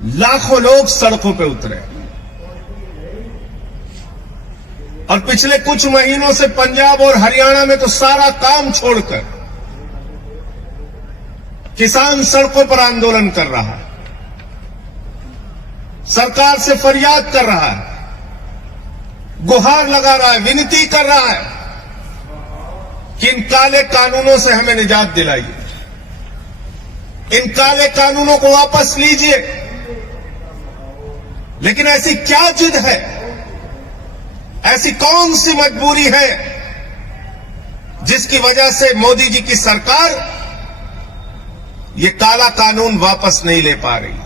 लाखों लोग सड़कों पे उतरे और पिछले कुछ महीनों से पंजाब और हरियाणा में तो सारा काम छोड़कर किसान सड़कों पर आंदोलन कर रहा है, सरकार से फरियाद कर रहा है, गुहार लगा रहा है, विनती कर रहा है कि इन काले कानूनों से हमें निजात दिलाइए, इन काले कानूनों को वापस लीजिए। लेकिन ऐसी क्या जिद है, ऐसी कौन सी मजबूरी है जिसकी वजह से मोदी जी की सरकार ये काला कानून वापस नहीं ले पा रही?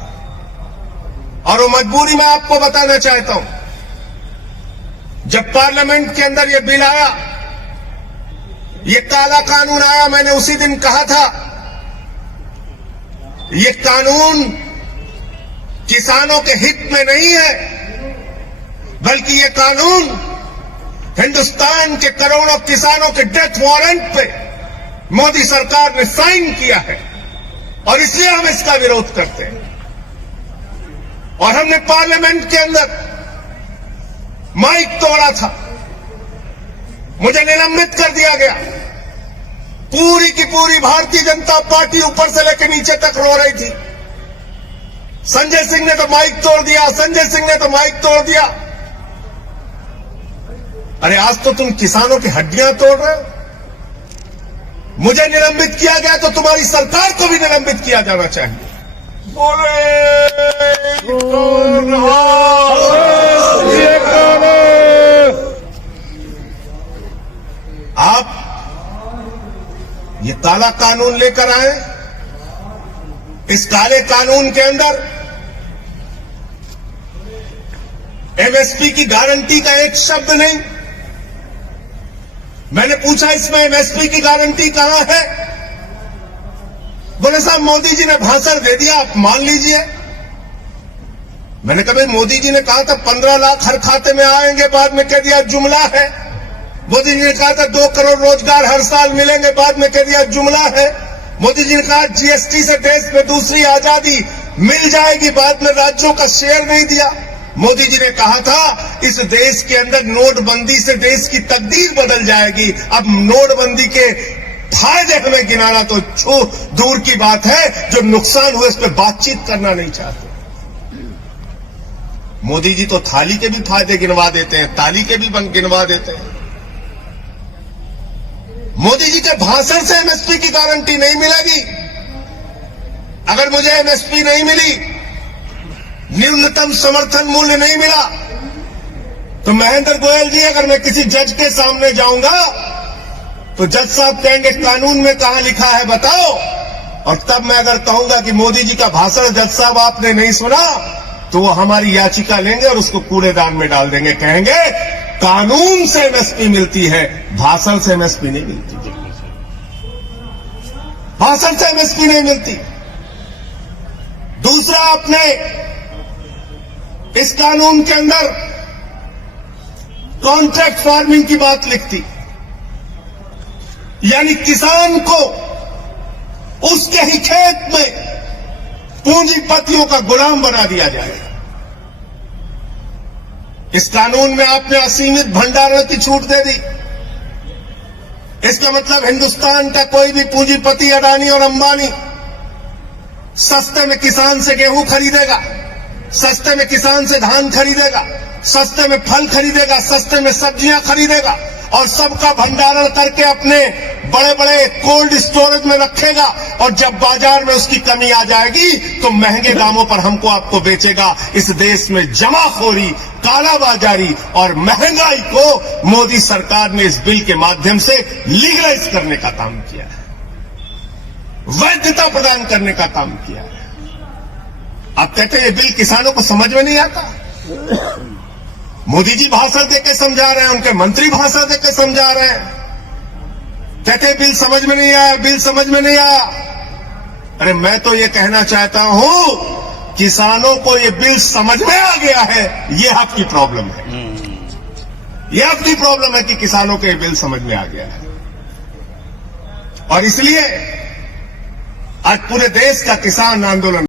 और वो मजबूरी मैं आपको बताना चाहता हूं। जब पार्लियामेंट के अंदर ये बिल आया, ये काला कानून आया, मैंने उसी दिन कहा था ये कानून किसानों के हित में नहीं है, बल्कि ये कानून हिंदुस्तान के करोड़ों किसानों के डेथ वारंट पे मोदी सरकार ने साइन किया है और इसलिए हम इसका विरोध करते हैं। और हमने पार्लियामेंट के अंदर माइक तोड़ा था, मुझे निलंबित कर दिया गया। पूरी की पूरी भारतीय जनता पार्टी ऊपर से लेकर नीचे तक रो रही थी, संजय सिंह ने तो माइक तोड़ दिया, संजय सिंह ने तो माइक तोड़ दिया। अरे आज तो तुम किसानों की हड्डियां तोड़ रहे हो। मुझे निलंबित किया गया तो तुम्हारी सरकार को भी निलंबित किया जाना चाहिए। आप ये काला कानून लेकर आए, इस काले कानून के अंदर एमएसपी की गारंटी का एक शब्द नहीं। मैंने पूछा इसमें एमएसपी की गारंटी कहां है? बोले साहब मोदी जी ने भाषण दे दिया, आप मान लीजिए। मैंने कहा भाई मोदी जी ने कहा था 15 लाख हर खाते में आएंगे, बाद में कह दिया जुमला है। मोदी जी ने कहा था 2 करोड़ रोजगार हर साल मिलेंगे, बाद में कह दिया जुमला है। मोदी जी ने कहा जीएसटी से देश में दूसरी आजादी मिल जाएगी, बाद में राज्यों का शेयर नहीं दिया। मोदी जी ने कहा था इस देश के अंदर नोटबंदी से देश की तकदीर बदल जाएगी। अब नोटबंदी के फायदे हमें गिनाना तो दूर की बात है, जो नुकसान हुए इस पर बातचीत करना नहीं चाहते। मोदी जी तो थाली के भी फायदे गिनवा देते हैं, ताली के भी गिनवा देते हैं। मोदी जी के भाषण से एमएसपी की गारंटी नहीं मिलेगी। अगर मुझे एमएसपी नहीं मिली, न्यूनतम समर्थन मूल्य नहीं मिला, तो महेंद्र गोयल जी अगर मैं किसी जज के सामने जाऊंगा तो जज साहब कहेंगे कानून में कहां लिखा है बताओ। और तब मैं अगर कहूंगा कि मोदी जी का भाषण जज साहब आपने नहीं सुना, तो वो हमारी याचिका लेंगे और उसको कूड़ेदान में डाल देंगे। कहेंगे कानून से एमएसपी मिलती है, भाषण से एमएसपी नहीं मिलती, भाषण से एमएसपी नहीं मिलती। दूसरा, आपने इस कानून के अंदर कॉन्ट्रैक्ट फार्मिंग की बात लिखती, यानी किसान को उसके ही खेत में पूंजीपतियों का गुलाम बना दिया जाएगा। इस कानून में आपने असीमित भंडारण की छूट दे दी। इसका मतलब हिंदुस्तान का कोई भी पूंजीपति, अडानी और अंबानी, सस्ते में किसान से गेहूं खरीदेगा, सस्ते में किसान से धान खरीदेगा, सस्ते में फल खरीदेगा, सस्ते में सब्जियां खरीदेगा और सबका भंडारण करके अपने बड़े बड़े कोल्ड स्टोरेज में रखेगा। और जब बाजार में उसकी कमी आ जाएगी तो महंगे दामों पर हमको आपको बेचेगा। इस देश में जमाखोरी, कालाबाजारी और महंगाई को मोदी सरकार ने इस बिल के माध्यम से लीगलाइज करने का काम किया है, वैधता प्रदान करने का काम किया है। आप कहते हैं ये बिल किसानों को समझ में नहीं आता। मोदी जी भाषण देकर समझा रहे हैं, उनके मंत्री भाषण देकर समझा रहे हैं, कहते हैं बिल समझ में नहीं आया, बिल समझ में नहीं आया। अरे मैं तो ये कहना चाहता हूं किसानों को ये बिल समझ में आ गया है, ये आपकी प्रॉब्लम है। ये आपकी प्रॉब्लम है कि किसानों को ये बिल समझ में आ गया है। और इसलिए आज पूरे देश का किसान आंदोलन